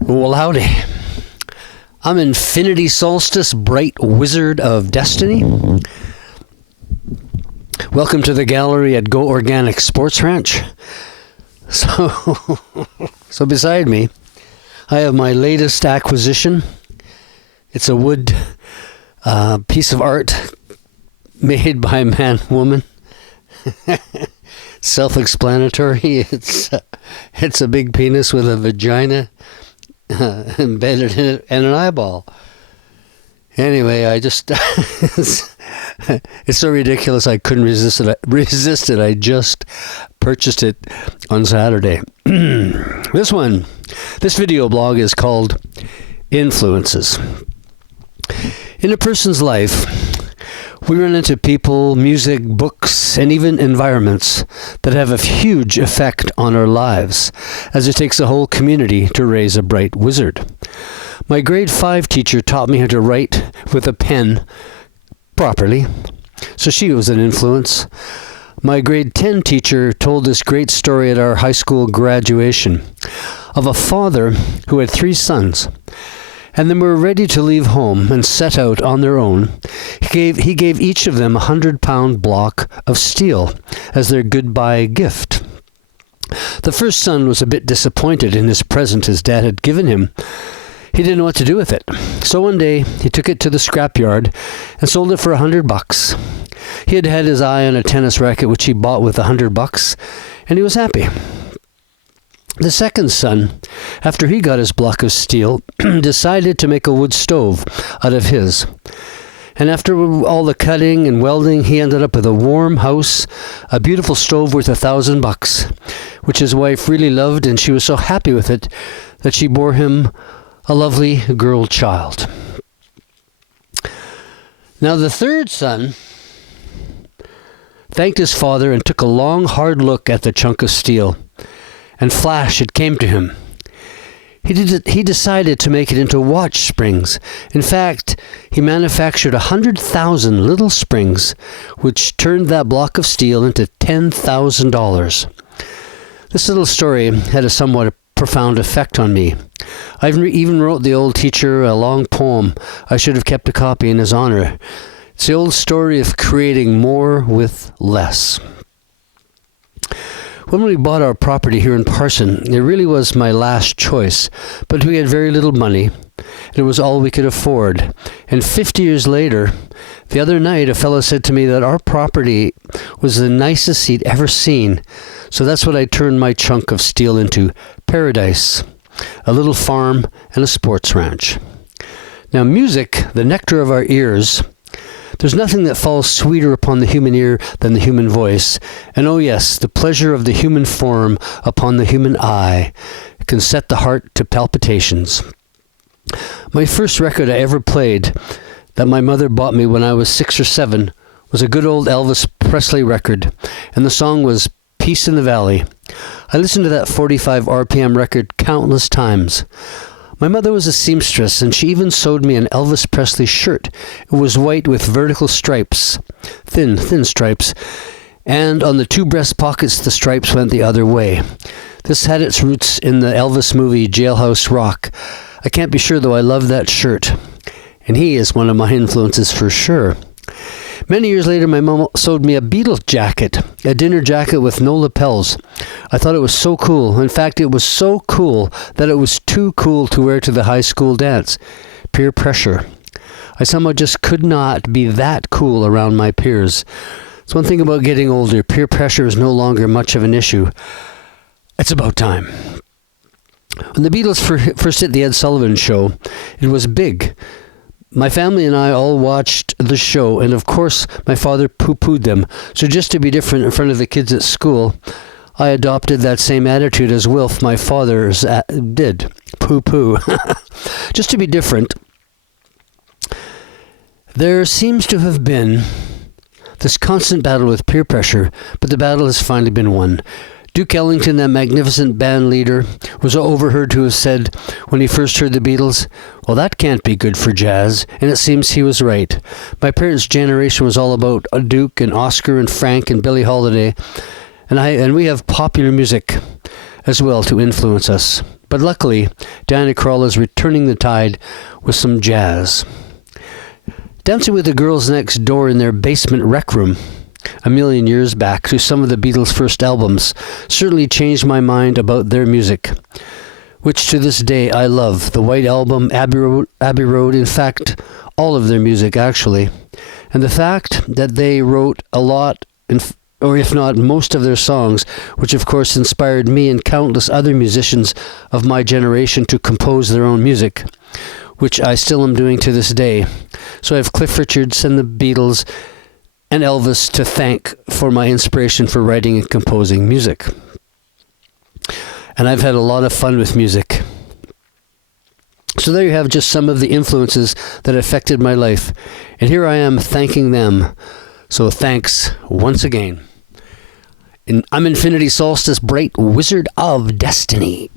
Well, howdy. I'm Infinity Solstice, bright wizard of destiny. Welcome to the gallery at Go Organic Sports Ranch. So beside me, I have my latest acquisition. It's a wood piece of art made by man-woman. Self-explanatory. It's a big penis with a vagina embedded in it and an eyeball. Anyway, I just it's so ridiculous I couldn't resist it. I just purchased it on Saturday. This video blog is called Influences. In a person's life, we run into people, music, books, and even environments that have a huge effect on our lives, as it takes a whole community to raise a bright wizard. My grade 5 teacher taught me how to write with a pen properly, so she was an influence. My grade 10 teacher told this great story at our high school graduation of a father who had 3 sons. And then were ready to leave home and set out on their own. He gave each of them a 100-pound block of steel as their goodbye gift. The first son was a bit disappointed in his present his dad had given him. He didn't know what to do with it. So one day he took it to the scrapyard and sold it for $100. He had had his eye on a tennis racket which he bought with $100, and he was happy. The second son, after he got his block of steel, decided to make a wood stove out of his. And after all the cutting and welding, he ended up with a warm house, a beautiful stove worth $1,000, which his wife really loved, and she was so happy with it that she bore him a lovely girl child. Now the third son thanked his father and took a long, hard look at the chunk of steel. And flash, it came to him. He decided to make it into watch springs. In fact, he manufactured 100,000 little springs, which turned that block of steel into $10,000. This little story had a somewhat profound effect on me. I even wrote the old teacher a long poem. I should have kept a copy in his honor. It's the old story of creating more with less. When we bought our property here in Parson, it really was my last choice, but we had very little money, and it was all we could afford. And 50 years later, the other night, a fellow said to me that our property was the nicest he'd ever seen. So that's what I turned my chunk of steel into: paradise, a little farm, and a sports ranch. Now, music, the nectar of our ears. There's nothing that falls sweeter upon the human ear than the human voice. And oh yes, the pleasure of the human form upon the human eye can set the heart to palpitations. My first record I ever played, that my mother bought me when I was 6 or 7, was a good old Elvis Presley record, and the song was Peace in the Valley. I listened to that 45 RPM record countless times. My mother was a seamstress, and she even sewed me an Elvis Presley shirt. It was white with vertical stripes, thin stripes, and on the 2 breast pockets the stripes went the other way. This had its roots in the Elvis movie Jailhouse Rock. I can't be sure, though I love that shirt, and he is one of my influences for sure. Many years later, my mom sewed me a Beatles jacket, a dinner jacket with no lapels. I thought it was so cool. In fact, it was so cool that it was too cool to wear to the high school dance. Peer pressure. I somehow just could not be that cool around my peers. It's one thing about getting older. Peer pressure is no longer much of an issue. It's about time. When the Beatles first hit the Ed Sullivan Show, it was big. My family and I all watched the show, and of course, my father poo-pooed them. So just to be different in front of the kids at school, I adopted that same attitude as Wilf, my father, did. Poo-poo. Just to be different, there seems to have been this constant battle with peer pressure, but the battle has finally been won. Duke Ellington, that magnificent band leader, was overheard to have said when he first heard the Beatles, "Well, that can't be good for jazz," and it seems he was right. My parents' generation was all about Duke and Oscar and Frank and Billie Holiday, and we have popular music as well to influence us. But luckily, Diana Krall is returning the tide with some jazz. Dancing with the Girls Next Door in their basement rec room a million years back to some of the Beatles' first albums certainly changed my mind about their music, which to this day I love. The White Album, Abbey Road, in fact, all of their music actually. And the fact that they wrote a lot, or if not most of their songs, which of course inspired me and countless other musicians of my generation to compose their own music, which I still am doing to this day. So I have Cliff Richards and the Beatles and Elvis to thank for my inspiration for writing and composing music. And I've had a lot of fun with music. So there you have just some of the influences that affected my life. And here I am thanking them. So thanks once again. I'm Infinity Solstice, Bright Wizard of Destiny.